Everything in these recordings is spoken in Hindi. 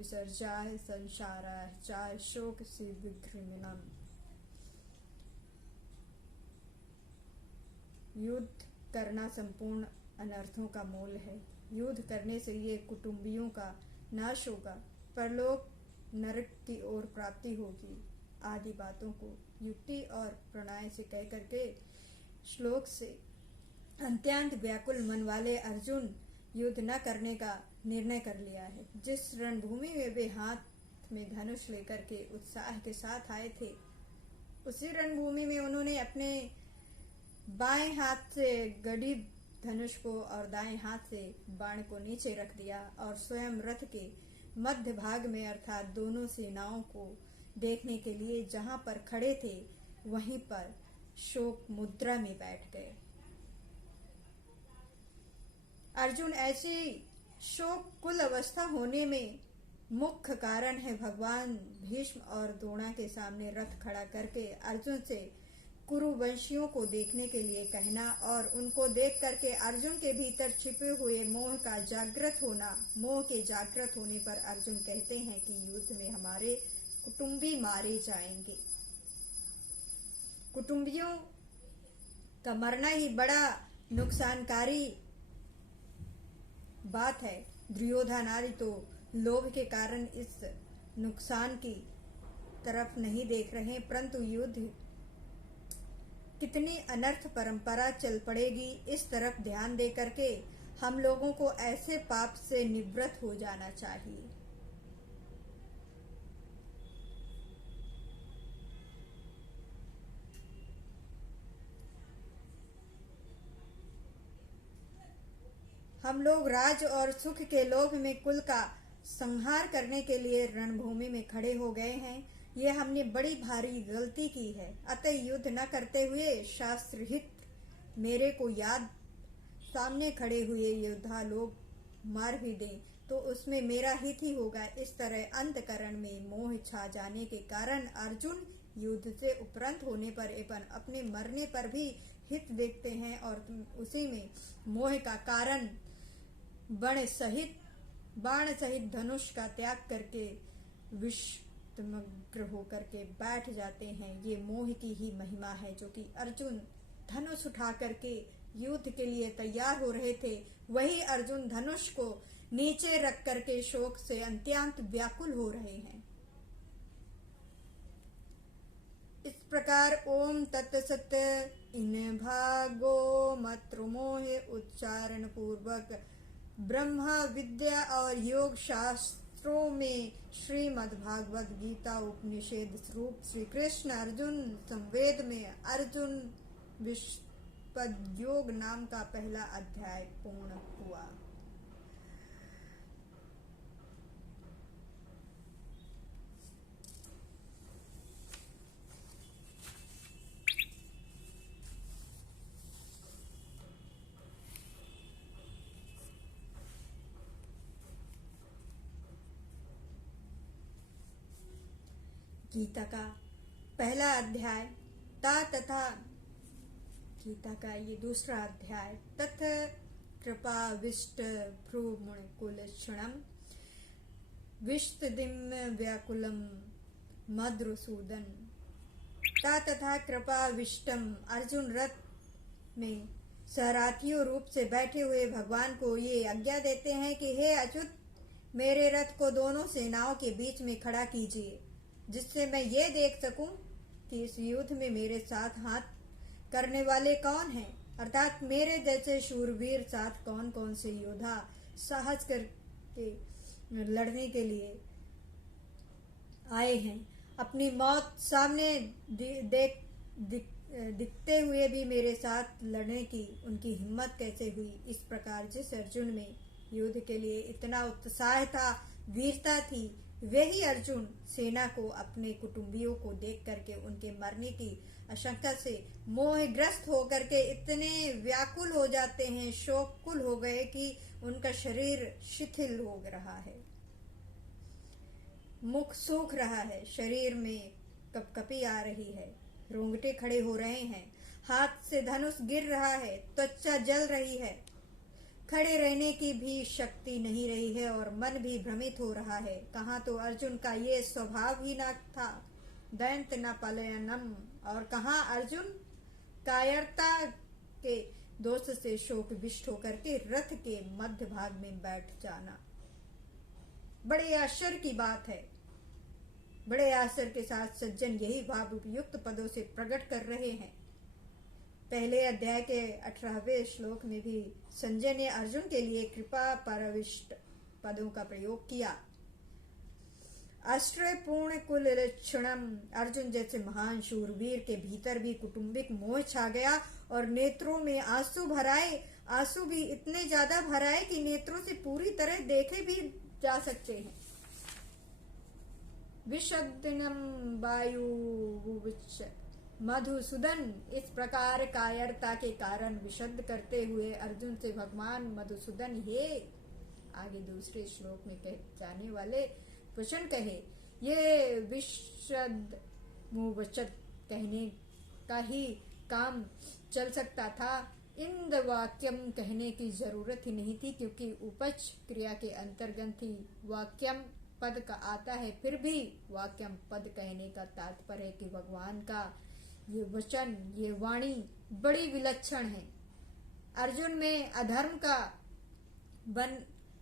विसर्जाय संसाराय चाय शोक विघ्नम। युद्ध करना संपूर्ण अनर्थों का मूल है। युद्ध करने से ये कुटुंबियों का नाश होगा, परलोक नरक की ओर प्राप्ति होगी आदि बातों को युक्ति और प्रणय से कह करके श्लोक से अत्यंत व्याकुल मन वाले अर्जुन युद्ध न करने का निर्णय कर लिया है। जिस रणभूमि में वे हाथ में धनुष लेकर के उत्साह के साथ आए थे, उसी रणभूमि में उन्होंने अपने बाएं हाथ से गड़ी धनुष को और दाएं हाथ से बाण को नीचे रख दिया और स्वयं रथ के मध्य भाग में अर्थात दोनों सेनाओं को देखने के लिए जहां पर खड़े थे वहीं पर शोक मुद्रा में बैठ गए। अर्जुन ऐसी शोक कुल अवस्था होने में मुख्य कारण है भगवान भीष्म और द्रोणा के सामने रथ खड़ा करके अर्जुन से कुरुवंशियों को देखने के लिए कहना और उनको देख करके अर्जुन के भीतर छिपे हुए मोह का जागृत होना। मोह के जागृत होने पर अर्जुन कहते हैं कि युद्ध में हमारे कुटुंबी मारे जाएंगे। कुटुंबियों का मरना ही बड़ा नुकसानकारी बात है। दुर्योधन आदि तो लोभ के कारण इस नुकसान की तरफ नहीं देख रहे, परंतु युद्ध कितनी अनर्थ परंपरा चल पड़ेगी इस तरफ ध्यान दे करके हम लोगों को ऐसे पाप से निवृत्त हो जाना चाहिए। हम लोग राज और सुख के लोभ में कुल का संहार करने के लिए रणभूमि में खड़े हो गए हैं। ये हमने बड़ी भारी गलती की है। अतः युद्ध न करते हुए शास्त्र हित मेरे को याद सामने खड़े हुए योद्धा लोग मार भी दें तो उसमें मेरा हित ही होगा। इस तरह अंतकरण में मोह छा जाने के कारण अर्जुन युद्ध से उपरंत होने पर एवं अपने मरने पर भी हित देखते हैं और उसी में मोह का कारण बाण सहित धनुष का त्याग करके विषमग्न होकर के बैठ जाते हैं। ये मोह की ही महिमा है, जो कि अर्जुन धनुष उठा करके युद्ध के लिए तैयार हो रहे थे, वही अर्जुन धनुष को नीचे रख करके शोक से अत्यंत व्याकुल हो रहे हैं। इस प्रकार ओम तत्सत इन भागो मत्रुमोहे उच्चारण पूर्वक ब्रह्मा विद्या और योग शास्त्रों में श्रीमद् भागवत गीता उपनिषद स्वरूप श्री कृष्ण अर्जुन संवेद में अर्जुन विष्पद योग नाम का पहला अध्याय पूर्ण हुआ। गीता का पहला अध्याय तथा गीता का ये दूसरा अध्याय तथ कृपा विष्ट भ्रूमुकुलक्षणम विष्टदिम व्याकुलम मद्रुसूदन। तथा कृपा विष्टम अर्जुन रथ में सहराथियों रूप से बैठे हुए भगवान को ये आज्ञा देते हैं कि हे अच्युत, मेरे रथ को दोनों सेनाओं के बीच में खड़ा कीजिए, जिससे मैं ये देख सकूं कि इस युद्ध में मेरे साथ हाथ करने वाले कौन हैं, अर्थात मेरे जैसे शूरवीर साथ कौन कौन से योद्धा साहस करके लड़ने के लिए आए हैं। अपनी मौत सामने दिखते हुए भी मेरे साथ लड़ने की उनकी हिम्मत कैसे हुई। इस प्रकार जिस अर्जुन में युद्ध के लिए इतना उत्साह था, वीरता थी, वही अर्जुन सेना को अपने कुटुंबियों को देख करके उनके मरने की आशंका से मोहग्रस्त होकर के इतने व्याकुल हो जाते हैं, शोककुल हो गए कि उनका शरीर शिथिल हो रहा है, मुख सूख रहा है, शरीर में कपकपी आ रही है, रोंगटे खड़े हो रहे हैं, हाथ से धनुष गिर रहा है, त्वचा जल रही है, खड़े रहने की भी शक्ति नहीं रही है और मन भी भ्रमित हो रहा है। कहाँ तो अर्जुन का ये स्वभाव ही न था दैन्य न पलायनम, और कहाँ अर्जुन कायरता के दोष से शोक विष्ट होकर के रथ के मध्य भाग में बैठ जाना। बड़े आश्चर्य की बात है। बड़े आश्चर्य के साथ सज्जन यही भाव उपयुक्त पदों से प्रकट कर रहे हैं। पहले अध्याय के 18वें श्लोक में भी संजय ने अर्जुन के लिए कृपा परविष्ट पदों का प्रयोग किया। आश्रय पूर्ण कुल लक्षणम, अर्जुन जैसे महान शूरवीर के भीतर भी कुटुंबिक मोह छा गया और नेत्रों में आंसू भराए, आंसू भी इतने ज्यादा भराए कि नेत्रों से पूरी तरह देखे भी जा सकते हैं। विशब्दनम वायु मधुसूदन, इस प्रकार कायरता के कारण विशद करते हुए अर्जुन से भगवान मधुसूदन हे, आगे दूसरे श्लोक में कहे जाने वाले वचन कहे, ये विशद मुवचत कहने का ही काम चल सकता था। इंद वाक्यम कहने की जरूरत ही नहीं थी, क्योंकि उपच क्रिया के अंतर्गत ही वाक्यम पद का आता है। फिर भी वाक्यम पद कहने का तात्पर्य है कि भगवान का ये वचन, ये वाणी बड़ी विलक्षण है। अर्जुन में अधर्म का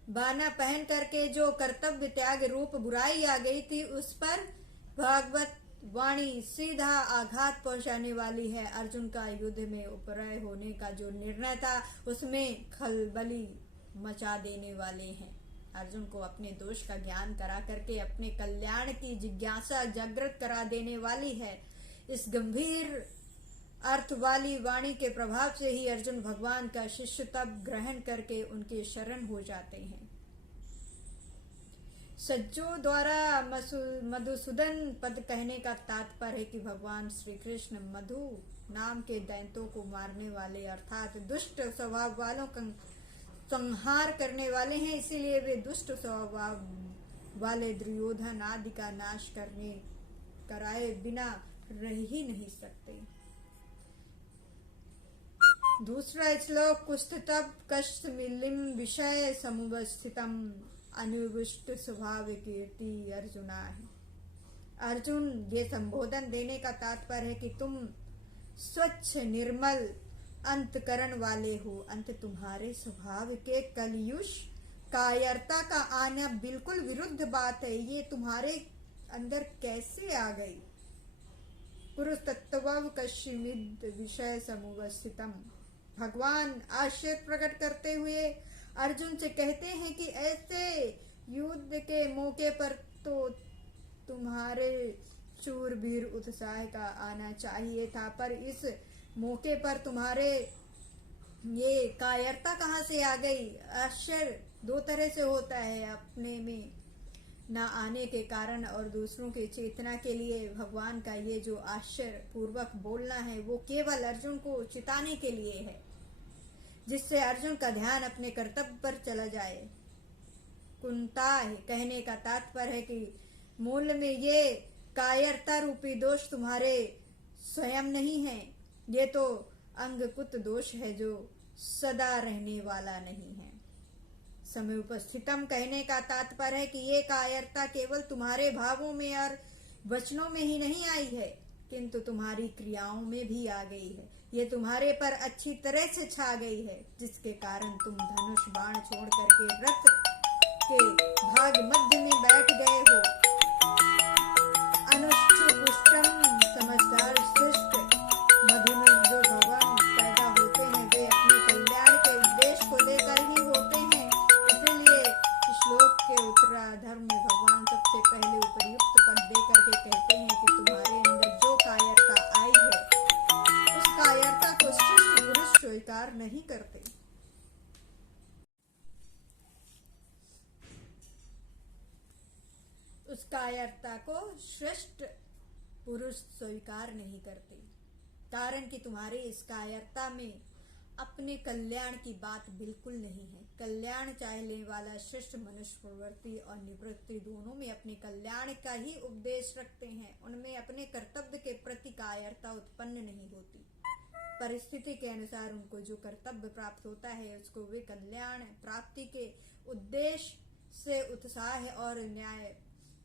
बाना पहन करके जो कर्तव्य त्याग रूप बुराई आ गई थी, उस पर भागवत वाणी सीधा आघात पहुंचाने वाली है। अर्जुन का युद्ध में उपरय होने का जो निर्णय था, उसमें खलबली मचा देने वाले हैं। अर्जुन को अपने दोष का ज्ञान करा करके अपने कल्याण की जिज्ञासा जागृत करा देने वाली है। इस गंभीर अर्थ वाली वाणी के प्रभाव से ही अर्जुन भगवान का शिष्य तब ग्रहण करके उनके शरण हो जाते हैं। सज्जों द्वारा मधुसूदन पद कहने का तात्पर्य है कि भगवान श्री कृष्ण मधु नाम के दैत्यों को मारने वाले, अर्थात दुष्ट स्वभाव वालों का संहार करने वाले हैं। इसीलिए वे दुष्ट स्वभाव वाले दुर्योधन आदि का नाश कराए बिना रह ही नहीं सकते। दूसरा श्लोक, कुस्तब कष्ट मिलिम विषय समुवस्थितम अनुविष्ट स्वभाव कीर्ति अर्जुना है। अर्जुन, ये संबोधन देने का तात्पर्य है कि तुम स्वच्छ निर्मल अंतकरण वाले हो। अंत तुम्हारे स्वभाव के कलयुष कायरता का आना बिल्कुल विरुद्ध बात है। ये तुम्हारे अंदर कैसे आ गई? पुरुष तत्व कश्मिद विषय समुवस्थितम, भगवान आश्चर्य प्रकट करते हुए अर्जुन से कहते हैं कि ऐसे युद्ध के मौके पर तो तुम्हारे शूरवीर उत्साह का आना चाहिए था, पर इस मौके पर तुम्हारे ये कायरता कहाँ से आ गई? आश्चर्य दो तरह से होता है, अपने में न आने के कारण और दूसरों की चेतना के लिए। भगवान का ये जो आश्चर्य पूर्वक बोलना है, वो केवल अर्जुन को चिताने के लिए है, जिससे अर्जुन का ध्यान अपने कर्तव्य पर चला जाए। कुंता है कहने का तात्पर्य है कि मूल में ये कायरता रूपी दोष तुम्हारे स्वयं नहीं है, ये तो अंगकुत दोष है जो सदा रहने वाला नहीं है। समय उपस्थितम कहने का तात्पर्य है कि ये कायरता केवल तुम्हारे भावों में और वचनों में ही नहीं आई है, किंतु तुम्हारी क्रियाओं में भी आ गई है। ये तुम्हारे पर अच्छी तरह से छा गई है, जिसके कारण तुम धनुष बाण छोड़ करके रथ के भाग मध्य में बैठ गए हो। अनुष्ठुपुष्टम, समझदार शिष्ट मधु में जो भगवान पैदा होते हैं, वे अपने कल्याण के उद्देश्य को लेकर ही होते हैं। इसलिए श्लोक के उत्तराधर्म में भगवान सबसे पहले उपयुक्त पद दे करके कहते हैं कि तुम्हारे अंदर जो कायरता आई है, उस कायरता को श्रेष्ठ पुरुष स्वीकार नहीं करते। उस कायरता को श्रेष्ठ पुरुष स्वीकार नहीं करते, कारण कि तुम्हारे इस कायरता में अपने कल्याण की बात बिल्कुल नहीं है। कल्याण चाहने वाला श्रेष्ठ मनुष्य प्रवृत्ति और निवृत्ति दोनों में अपने कल्याण का ही उपदेश रखते हैं। उनमें अपने कर्तव्य के प्रति कायरता उत्पन्न नहीं होती। परिस्थिति के अनुसार उनको जो कर्तव्य प्राप्त होता है उसको वे कल्याण प्राप्ति के उद्देश्य से उत्साह और न्याय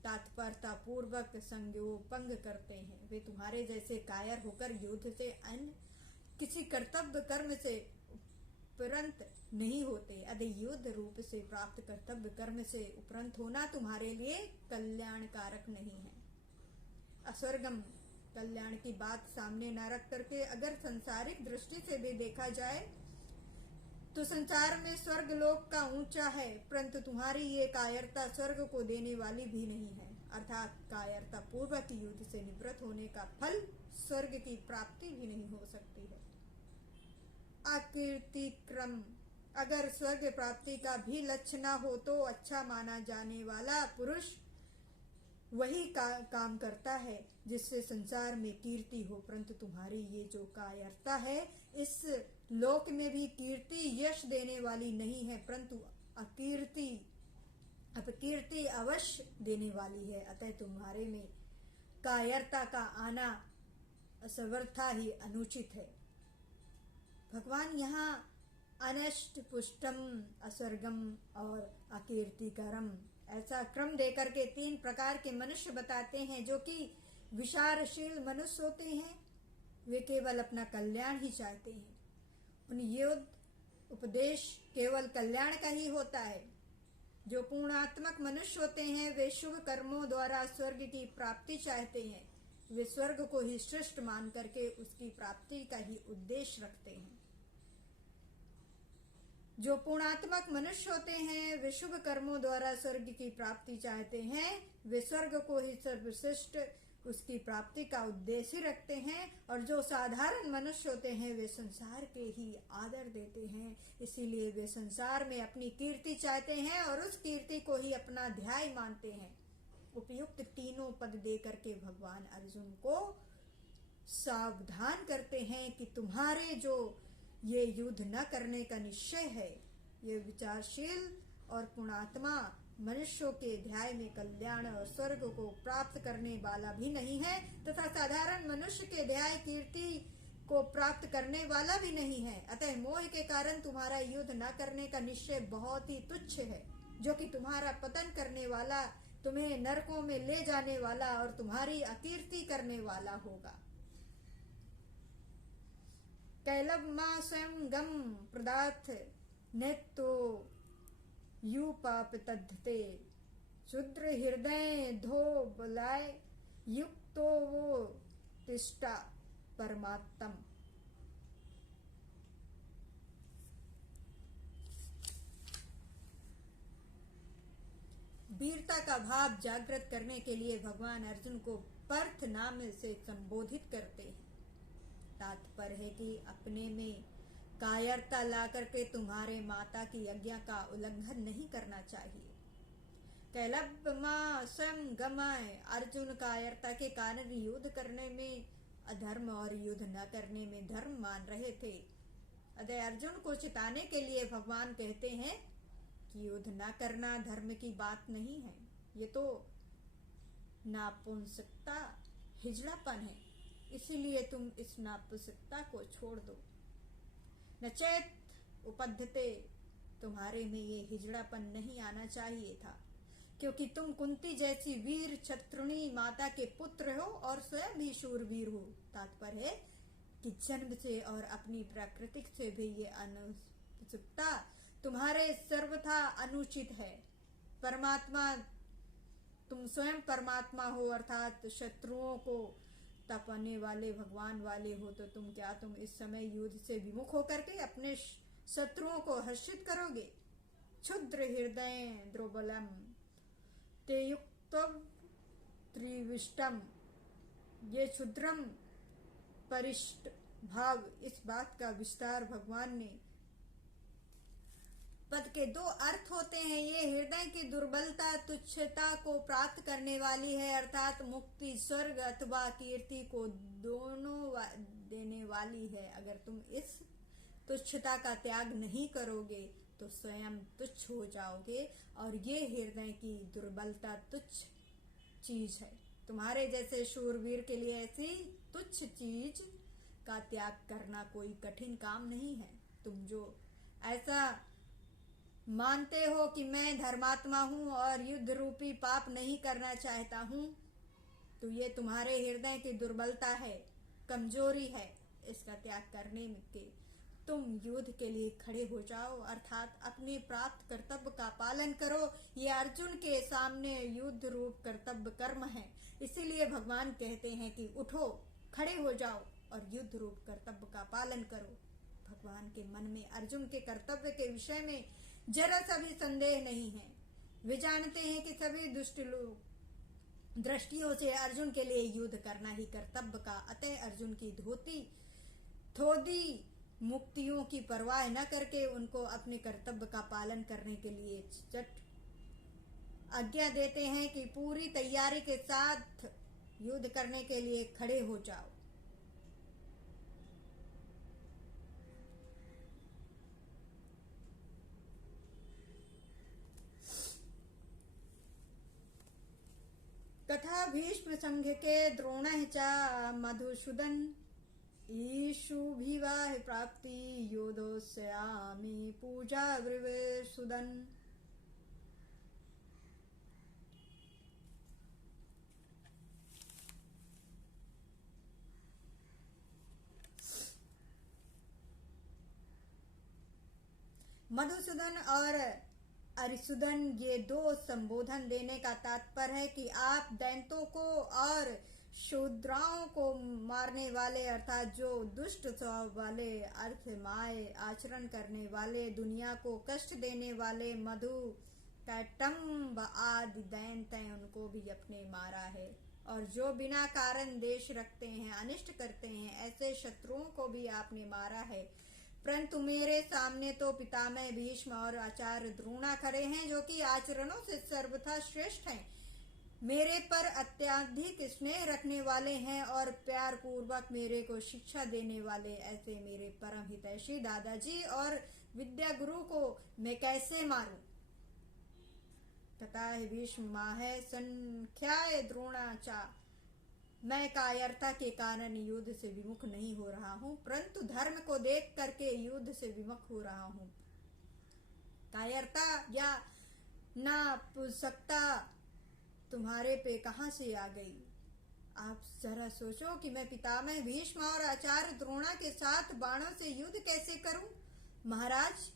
तत्परता पूर्वक संयोपंग करते हैं। वे तुम्हारे जैसे कायर होकर युद्ध से अन्य किसी कर्तव्य कर्म से उपरंत नहीं होते। यदि युद्ध रूप से प्राप्त कर्तव्य कर्म से उपरंत होना तुम्हारे लिए कल्याण कारक नहीं है। अस्वर्गम कल्याण की बात सामने न रख करके अगर संसारिक दृष्टि से भी देखा जाए तो संसार में स्वर्ग लोक का ऊंचा है, परंतु तुम्हारी ये कायरता स्वर्ग को देने वाली भी नहीं है। अर्थात कायरता पूर्वक युद्ध से निवृत्त होने का फल स्वर्ग की प्राप्ति भी नहीं हो सकती है। अकीर्ति क्रम अगर स्वर्ग प्राप्ति का भी लक्ष्य न हो तो अच्छा माना जाने वाला पुरुष वही काम करता है जिससे संसार में कीर्ति हो, परंतु तुम्हारी ये जो कायरता है इस लोक में भी कीर्ति यश देने वाली नहीं है, परंतु अपकीर्ति अवश्य देने वाली है। अतः तुम्हारे में कायरता का आना असमर्था ही अनुचित है। भगवान यहाँ अनष्ट पुष्टम अस्वर्गम और अकीर्तिकरम ऐसा क्रम देकर के 3 प्रकार के मनुष्य बताते हैं जो कि विचारशील मनुष्य होते हैं। वे केवल अपना कल्याण ही चाहते हैं। उन युद्ध उपदेश केवल कल्याण का ही होता है। जो पूर्णात्मक मनुष्य होते हैं वे शुभ कर्मों द्वारा स्वर्ग की प्राप्ति चाहते हैं। वे स्वर्ग को ही श्रेष्ठ मान करके उसकी प्राप्ति का ही उद्देश्य रखते हैं। जो पूर्णात्मक मनुष्य होते हैं वे शुभ कर्मों द्वारा स्वर्ग की प्राप्ति चाहते हैं। वे स्वर्ग को ही सर्वश्रेष्ठ उसकी प्राप्ति का उद्देश्य रखते हैं। और जो साधारण मनुष्य होते हैं वे संसार के ही आदर देते हैं, इसीलिए वे संसार में अपनी कीर्ति चाहते हैं और उस कीर्ति को ही अपना ध्याय मानते हैं। उपयुक्त तीनों पद दे करके भगवान अर्जुन को सावधान करते हैं कि तुम्हारे जो ये युद्ध न करने का निश्चय है, ये विचारशील और पुण्यात्मा मनुष्यों के ध्याय में कल्याण और स्वर्ग को प्राप्त करने वाला भी नहीं है तथा साधारण मनुष्य के ध्याय कीर्ति को प्राप्त करने वाला भी नहीं है। अतः मोह के कारण तुम्हारा युद्ध न करने का निश्चय बहुत ही तुच्छ है, जो कि तुम्हारा पतन करने वाला, तुम्हें नरकों में ले जाने वाला और तुम्हारी अकीर्ति करने वाला होगा। कैलब्मा स्वयं गम प्रदाथ नेतो यू पाप तद्धते शुद्र हृदय धो बलाय युक्तो वो तिष्ठा परमात्म। वीरता का भाव जागृत करने के लिए भगवान अर्जुन को पर्थ नाम से संबोधित करते हैं। तात्पर्य है कि अपने में कायरता ला करके तुम्हारे माता की आज्ञा का उल्लंघन नहीं करना चाहिए। कैलब्मा स्वयं गमाय अर्जुन कायरता के कारण युद्ध करने में अधर्म और युद्ध न करने में धर्म मान रहे थे। अतः अर्जुन को चिताने के लिए भगवान कहते हैं कि युद्ध न करना धर्म की बात नहीं है, ये तो नापुंसकता हिजड़ापन है, इसीलिए तुम इस नापुंसकता को छोड़ दो। नचेत उपद्धते तुम्हारे में ये हिजड़ापन नहीं आना चाहिए था, क्योंकि तुम कुंती जैसी वीर छत्रुणी माता के पुत्र हो और स्वयं भी शूरवीर हो। तात्पर्य है कि जन्म से और अपनी प्राकृतिक से भी ये अनुत्सुकता तुम्हारे सर्वथा अनुचित है। परमात्मा, तुम स्वयं परमात्मा हो, अर्थात शत्रुओं को तपाने वाले भगवान वाले हो, तो तुम इस समय युद्ध से विमुख होकर के अपने शत्रुओं को हर्षित करोगे। क्षुद्र हृदय द्रोबलम ते युक्त त्रिविष्टम, ये क्षुद्रम परिष्ट भाव, इस बात का विस्तार भगवान ने पद के 2 अर्थ होते हैं। ये हृदय की दुर्बलता तुच्छता को प्राप्त करने वाली है, अर्थात मुक्ति स्वर्ग अथवा कीर्ति को दोनों देने वाली है। अगर तुम इस तुच्छता का त्याग नहीं करोगे तो स्वयं तुच्छ हो जाओगे। और ये हृदय की दुर्बलता तुच्छ चीज है। तुम्हारे जैसे शूरवीर के लिए ऐसी तुच्छ चीज का त्याग करना कोई कठिन काम नहीं है। तुम जो ऐसा मानते हो कि मैं धर्मात्मा हूं और युद्ध रूपी पाप नहीं करना चाहता हूं, तो ये तुम्हारे हृदय की दुर्बलता है, कमजोरी है। इसका त्याग करने के तुम युद्ध के लिए खड़े हो जाओ, अर्थात अपने प्राप्त कर्तव्य का पालन करो। ये अर्जुन के सामने युद्ध रूप कर्तव्य कर्म है। इसीलिए भगवान कहते हैं कि उठो, खड़े हो जाओ और युद्ध रूप कर्तव्य का पालन करो। भगवान के मन में अर्जुन के कर्तव्य के विषय में जरा सा भी संदेह नहीं है। वे जानते हैं कि सभी दुष्ट लोग दृष्टियों से अर्जुन के लिए युद्ध करना ही कर्तव्य का, अतः अर्जुन की थोड़ी मुक्तियों की परवाह न करके उनको अपने कर्तव्य का पालन करने के लिए चट आज्ञा देते हैं कि पूरी तैयारी के साथ युद्ध करने के लिए खड़े हो जाओ। तथा भीष्म संघ के द्रोण च मधुसूदन ईशुभिवाह प्राप्ति योधोस्यामि पूजा सुदन। मधुसूदन और अरिसुदन, ये दो संबोधन देने का तात्पर्य है कि आप दैत्यों को और शूद्राओं को मारने वाले, अर्थात जो दुष्ट स्वभाव वाले, अर्थमाय आचरण करने वाले, दुनिया को कष्ट देने वाले मधु कैटम्ब आदि दैत्य हैं, उनको भी अपने मारा है। और जो बिना कारण देश रखते हैं, अनिष्ट करते हैं, ऐसे शत्रुओं को भी आपने मारा है। परंतु मेरे सामने तो पितामह भीष्म और आचार्य द्रोणा खड़े हैं, जो कि आचरणों से सर्वथा श्रेष्ठ हैं, मेरे पर अत्यधिक स्नेह रखने वाले हैं और प्यार पूर्वक मेरे को शिक्षा देने वाले। ऐसे मेरे परम हितैषी दादाजी और विद्या गुरु को मैं कैसे मारूं? तथा भीष्म माहे संख्याय द्रोणाचा, मैं कायरता के कारण युद्ध से विमुख नहीं हो रहा हूं, परंतु धर्म को देख करके युद्ध से विमुख हो रहा हूं। कायरता या नापुंसकता तुम्हारे पे कहां से आ गई? आप जरा सोचो कि मैं पितामह भीष्म और आचार्य द्रोणा के साथ बाणों से युद्ध कैसे करूं? महाराज,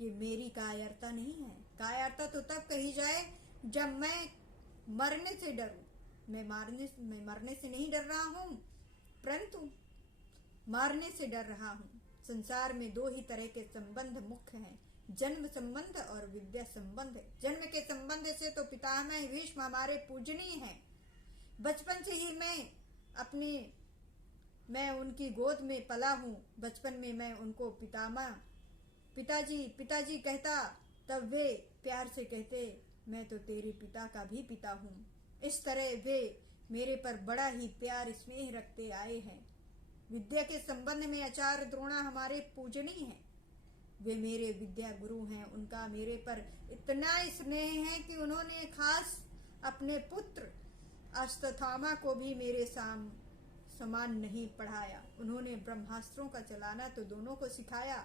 ये मेरी कायरता नहीं है। कायरता तो तब कही जाए जब मैं मरने से डरूं। मैं मरने से नहीं डर रहा हूं, परंतु मारने से डर रहा हूं। संसार में दो ही तरह के संबंध मुख्य हैं, जन्म संबंध और विद्या संबंध। जन्म के संबंध से तो पितामह भीष्म हमारे पूजनीय हैं। बचपन से ही मैं उनकी गोद में पला हूं। बचपन में मैं उनको पिताजी कहता, तब वे प्यार से कहते, मैं तो तेरे पिता का भी पिता हूं। इस तरह वे मेरे पर बड़ा ही प्यार स्नेह रखते आए हैं। विद्या के संबंध में आचार्य द्रोणा हमारे पूजनीय हैं। वे मेरे विद्या गुरु हैं। उनका मेरे पर इतना स्नेह है कि उन्होंने खास अपने पुत्र अश्वत्थामा को भी मेरे समान नहीं पढ़ाया। उन्होंने ब्रह्मास्त्रों का चलाना तो दोनों को सिखाया,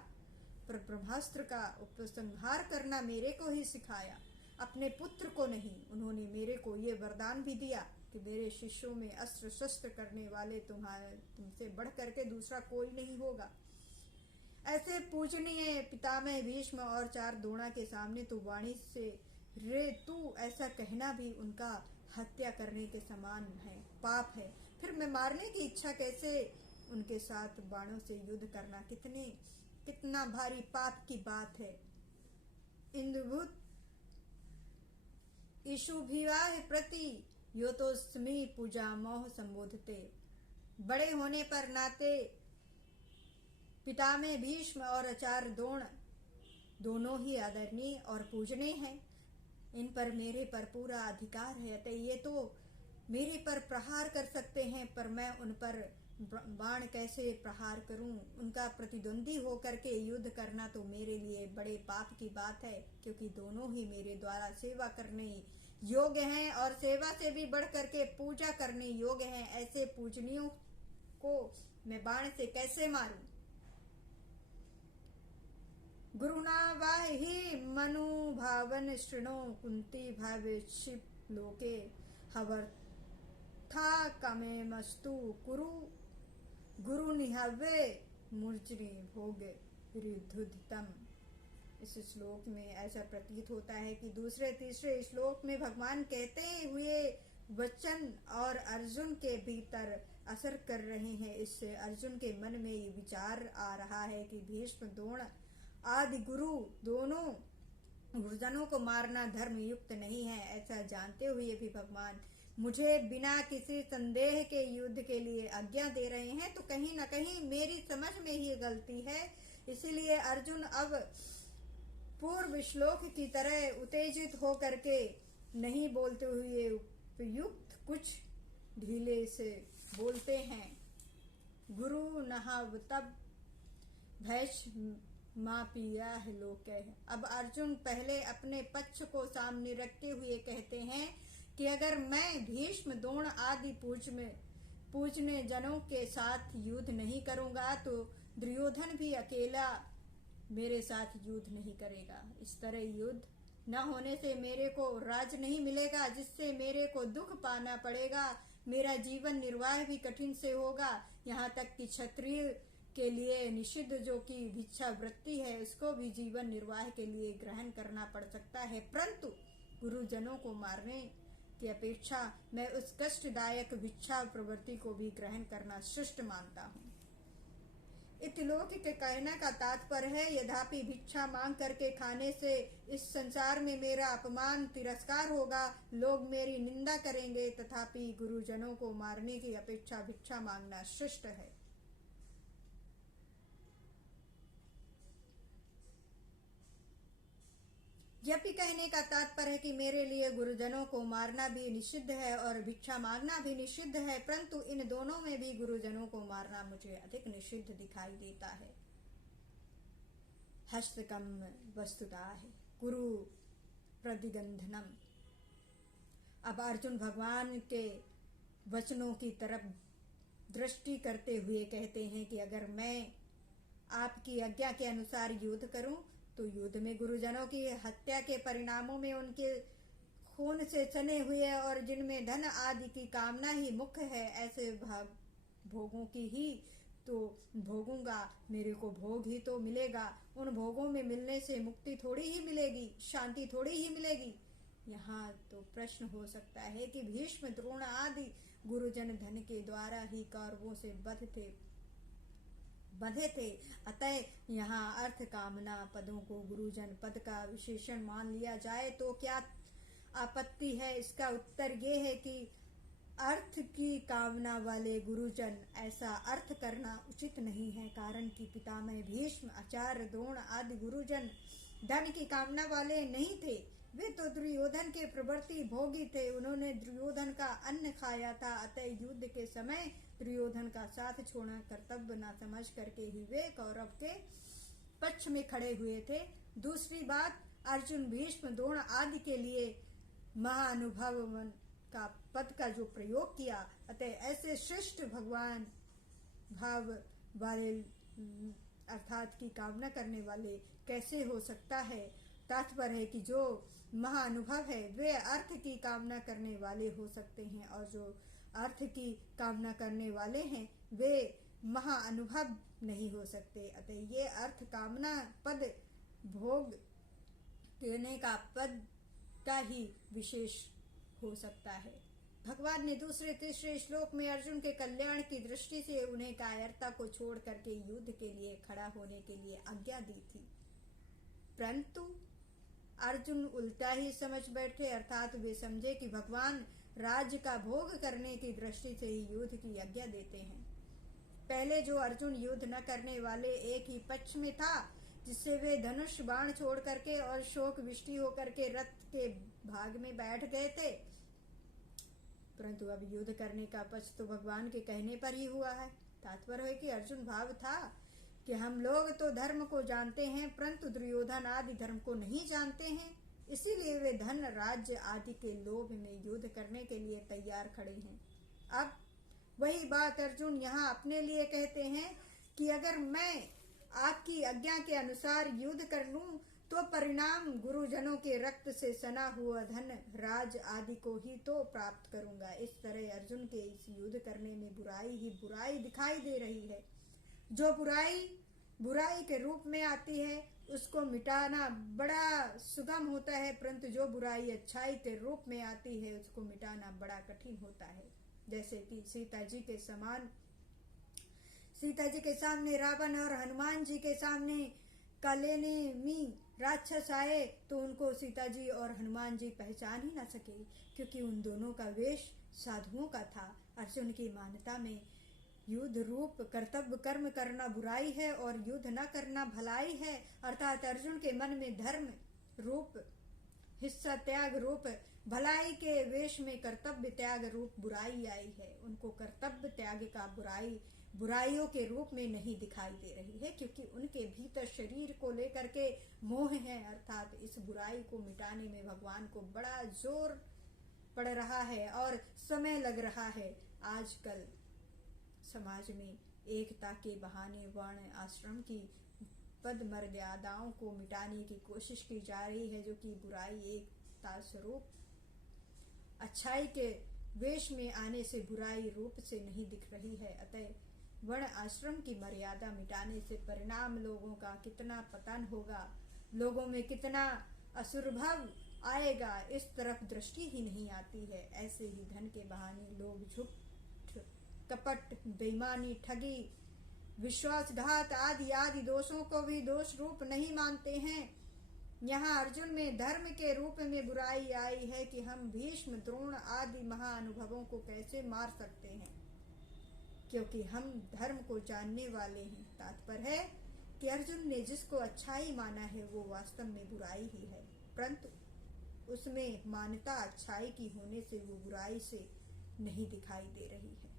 पर ब्रह्मास्त्र का उपसंहार करना मेरे को ही सिखाया, अपने पुत्र को नहीं। उन्होंने मेरे को ये वरदान भी दिया कि मेरे शिष्यों में अस्त्र शस्त्र करने वाले तुमसे बढ़ करके दूसरा कोई नहीं होगा। ऐसे पूजनीय पितामह भीष्म और चार द्रोणा के सामने तो वाणी से रे तू ऐसा कहना भी उनका हत्या करने के समान है, पाप है। फिर मैं मारने की इच्छा कैसे? उनके साथ बाणों से युद्ध करना कितना भारी पाप की बात है। इंद्रभूत ईशुभिवाह प्रति योतोस्मि पूजा मोह संबोधते। बड़े होने पर नाते पितामह भीष्म और आचार्य द्रोण दोनों ही आदरणीय और पूजनीय हैं। इन पर मेरे पर पूरा अधिकार है, अतः ये तो मेरे पर प्रहार कर सकते हैं, पर मैं उन पर बाण कैसे प्रहार करूं। उनका प्रतिद्वंदी होकर के युद्ध करना तो मेरे लिए बड़े पाप की बात है, क्योंकि दोनों ही मेरे द्वारा सेवा करने योग्य हैं और सेवा से भी बढ़ करके पूजा करने योग्य हैं। ऐसे पूजनीयों को मैं बाण से कैसे मारूं। गुरुना वाहि मनु भावन शृणो कुंती भावेक्षिप लोके हवर्था कमे मस्तु कुरु गुरु निहव्य मूर्जनी भोग विरुद्धतम। इस श्लोक में ऐसा प्रतीत होता है कि दूसरे तीसरे श्लोक में भगवान कहते हुए वचन और अर्जुन के भीतर असर कर रहे हैं। इससे अर्जुन के मन में ये विचार आ रहा है कि भीष्म द्रोण आदि गुरु दोनों गुरुजनों को मारना धर्म युक्त नहीं है। ऐसा जानते हुए भी भगवान मुझे बिना किसी संदेह के युद्ध के लिए आज्ञा दे रहे हैं, तो कहीं न कहीं मेरी समझ में ही गलती है। इसीलिए अर्जुन अब पूर्व श्लोक की तरह उत्तेजित हो करके नहीं बोलते हुए उपयुक्त कुछ ढीले से बोलते हैं। गुरु नहाव तब भैष्म माँ पिया है लोक। अब अर्जुन पहले अपने पक्ष को सामने रखते हुए कहते हैं कि अगर मैं भीष्म द्रोण आदि पूजने जनों के साथ युद्ध नहीं करूंगा तो दुर्योधन भी अकेला मेरे साथ युद्ध नहीं करेगा। इस तरह युद्ध न होने से मेरे को राज नहीं मिलेगा, जिससे मेरे को दुख पाना पड़ेगा। मेरा जीवन निर्वाह भी कठिन से होगा। यहाँ तक कि क्षत्रिय के लिए निषिद्ध जो कि भिक्षा वृत्ति है, उसको भी जीवन निर्वाह के लिए ग्रहण करना पड़ सकता है। परंतु गुरुजनों को मारने की अपेक्षा मैं उस कष्टदायक भिक्षा प्रवृत्ति को भी ग्रहण करना श्रेष्ठ मानता हूँ। इतिलोक के कहने का तात्पर्य है, यद्यपि भिक्षा मांग करके खाने से इस संसार में मेरा अपमान तिरस्कार होगा, लोग मेरी निंदा करेंगे, तथापि गुरुजनों को मारने की अपेक्षा भिक्षा मांगना श्रेष्ठ है। यह भी कहने का तात्पर्य है कि मेरे लिए गुरुजनों को मारना भी निषिद्ध है और भिक्षा मांगना भी निषिद्ध है, परंतु इन दोनों में भी गुरुजनों को मारना मुझे अधिक निषिद्ध दिखाई देता है। हस्तकम वस्तुता है गुरु प्रतिगंधनम। अब अर्जुन भगवान के वचनों की तरफ दृष्टि करते हुए कहते हैं कि अगर मैं आपकी आज्ञा के अनुसार युद्ध करूं तो युद्ध में गुरुजनों की हत्या के परिणामों में उनके खून से सने हुए और जिनमें धन आदि की कामना ही मुख्य है, ऐसे भोगों की ही तो भोगूंगा। मेरे को भोग ही तो मिलेगा। उन भोगों में मिलने से मुक्ति थोड़ी ही मिलेगी, शांति थोड़ी ही मिलेगी। यहाँ तो प्रश्न हो सकता है कि भीष्म द्रोण आदि गुरुजन धन के द्वारा ही कौरवों से बंधे थे, अतः यहाँ अर्थ कामना पदों को गुरुजन पद का विशेषण मान लिया जाए तो क्या आपत्ति है। इसका उत्तर ये है कि अर्थ की कामना वाले गुरुजन ऐसा अर्थ करना उचित नहीं है, कारण कि पितामह भीष्म आचार्य द्रोण आदि गुरुजन धन की कामना वाले नहीं थे। वे तो दुर्योधन के प्रवृत्ति भोगी थे। उन्होंने दुर्योधन का अन्न खाया था, अतः युद्ध के समय दुर्योधन का साथ छोड़ना कर्तव्य न समझ करके ही वे कौरव के पक्ष में खड़े हुए थे। दूसरी बात, अर्जुन भीष्म द्रोण आदि के लिए महाअनुभव का पद का जो प्रयोग किया, अतः ऐसे श्रेष्ठ भगवान भाव वाले अर्थात की कामना करने वाले कैसे हो सकता है। तात्पर्य है कि जो महाअनुभव है वे अर्थ की कामना करने वाले हो सकते हैं, और जो अर्थ की कामना करने वाले हैं वे महाअनुभव नहीं हो सकते। अतः ये अर्थ कामना पद भोग देने का पद का ही विशेष हो सकता है। भगवान ने दूसरे तीसरे श्लोक में अर्जुन के कल्याण की दृष्टि से उन्हें कायरता को छोड़ करके युद्ध के लिए खड़ा होने के लिए आज्ञा दी थी, परंतु अर्जुन उल्टा ही समझ बैठे, अर्थात वे समझे कि भगवान राज्य का भोग करने की दृष्टि से ही युद्ध की आज्ञा देते हैं। पहले जो अर्जुन युद्ध न करने वाले एक ही पक्ष में था, जिससे वे धनुष बाण छोड़ करके और शोक विष्टि होकर के रथ के भाग में बैठ गए थे, परंतु अब युद्ध करने का पक्ष तो भगवान के कहने पर ही हुआ है। तात्पर्य है कि अर्जुन भाव था कि हम लोग तो धर्म को जानते हैं परंतु दुर्योधन आदि धर्म को नहीं जानते हैं, इसीलिए वे धन राज्य आदि के लोभ में युद्ध करने के लिए तैयार खड़े हैं। अब वही बात अर्जुन यहाँ अपने लिए कहते हैं कि अगर मैं आपकी आज्ञा के अनुसार युद्ध कर लूं तो परिणाम गुरुजनों के रक्त से सना हुआ धन राज आदि को ही तो प्राप्त करूंगा। इस तरह अर्जुन के इस युद्ध करने में बुराई ही बुराई दिखाई दे रही है। जो बुराई के रूप में आती है उसको मिटाना बड़ा सुगम होता है, परंतु जो बुराई अच्छाई के रूप में आती है उसको मिटाना बड़ा कठिन होता है। जैसे कि सीता जी के सामने रावण और हनुमान जी के सामने कालेनेमी राक्षस आए तो उनको सीता जी और हनुमान जी पहचान ही न सके, क्योंकि उन दोनों का वेश साधुओं का था। अर्जुन की मान्यता में युद्ध रूप कर्तव्य कर्म करना बुराई है और युद्ध न करना भलाई है, अर्थात अर्जुन के मन में धर्म रूप हिस्सा त्याग रूप भलाई के वेश में कर्तव्य त्याग रूप बुराई आई है। उनको कर्तव्य त्याग का बुराइयों के रूप में नहीं दिखाई दे रही है, क्योंकि उनके भीतर शरीर को लेकर के मोह है, अर्थात इस बुराई को मिटाने में भगवान को बड़ा जोर पड़ रहा है और समय लग रहा है। आजकल समाज में एकता के बहाने वर्ण आश्रम की पद मर्यादाओं को मिटाने की कोशिश की जा रही है, जो कि बुराई एकता स्वरूप अच्छाई के वेश में आने से बुराई रूप से नहीं दिख रही है। अतः वर्ण आश्रम की मर्यादा मिटाने से परिणाम लोगों का कितना पतन होगा, लोगों में कितना असुरभाव आएगा, इस तरफ दृष्टि ही नहीं आती है। ऐसे ही धन के बहाने लोग झूठ कपट बेईमानी ठगी विश्वासघात आदि आदि दोषों को भी दोष रूप नहीं मानते हैं। यहाँ अर्जुन में धर्म के रूप में बुराई आई है कि हम भीष्म द्रोण आदि महाअनुभवों को कैसे मार सकते हैं, क्योंकि हम धर्म को जानने वाले हैं। तात्पर्य है कि अर्जुन ने जिसको अच्छाई माना है वो वास्तव में बुराई ही है, परंतु उसमें मान्यता अच्छाई की होने से वो बुराई से नहीं दिखाई दे रही है।